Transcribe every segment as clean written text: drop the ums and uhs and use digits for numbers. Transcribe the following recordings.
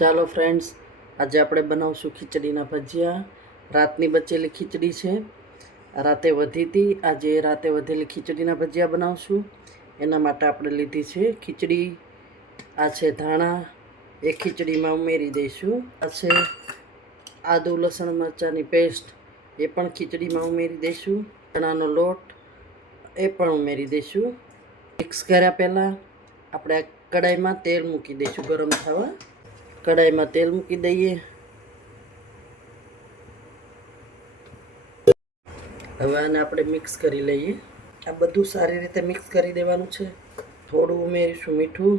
ચાલો ફ્રેન્ડ્સ, આજે આપણે બનાવશું ખીચડીના ભજીયા. રાતની બચેલી ખીચડી છે, રાતે વધી હતી. આજે રાતે વધેલી ખીચડીના ભજીયા બનાવશું. એના માટે આપણે લીધી છે ખીચડી. આ છે ધાણા, એ ખીચડીમાં ઉમેરી દઈશું. આ છે આદુ લસણ મરચાંની પેસ્ટ, એ પણ ખીચડીમાં ઉમેરી દઈશું. ચણાનો લોટ, એ પણ ઉમેરી દઈશું. મિક્સ કર્યા પહેલાં આપણે કડાઈમાં તેલ મૂકી દઈશું ગરમ થવા. કડાઈમાં તેલ મૂકી દઈએ. હવે આને આપણે મિક્સ કરી લઈએ. આ બધું સારી રીતે મિક્સ કરી દેવાનું છે. થોડું ઉમેરીશું મીઠું.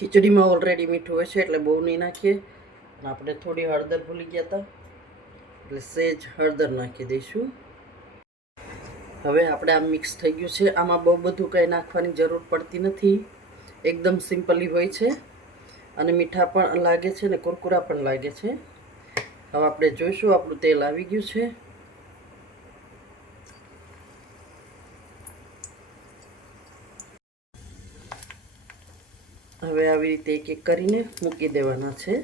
ખીચડીમાં ઓલરેડી મીઠું હોય છે એટલે બહુ નહીં નાખીએ. આપણે થોડી હળદર ભૂલી ગયા હતા એટલે સહેજ હળદર નાખી દઈશું. હવે આપણે આ મિક્સ થઈ ગયું છે. આમાં બહુ બધું કંઈ નાખવાની જરૂર પડતી નથી, એકદમ સિમ્પલી હોય છે અને મીઠા પણ લાગે છે ને કુરકુરા પણ લાગે છે. હવે આપણે જોઈશું આપણું તેલ આવી ગયું છે. હવે આવી રીતે એક એક કરીને મૂકી દેવાના છે.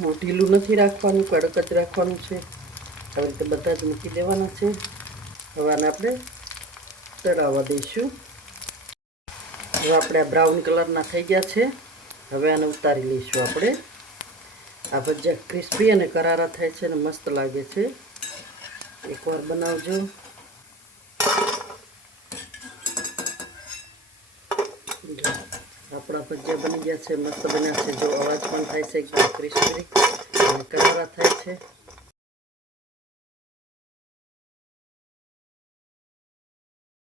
બહુ ઢીલું નથી રાખવાનું, કડક જ રાખવાનું છે. આવી રીતે બધા જ મૂકી દેવાના છે. હવે આને આપણે તળાવવા દઈશું. હવે આપણે આ બ્રાઉન કલરના થઈ ગયા છે. હવે આને ઉતારી લઈશું આપણે. આ ભજીયા ક્રિસ્પી અને કરારા થાય છે અને મસ્ત લાગે છે. એકવાર બનાવજો. આપણા ભજીયા બની ગયા છે, મસ્ત બન્યા છે. જો અવાજ પણ થાય છે એકદમ ક્રિસ્પી અને કરારા થાય છે.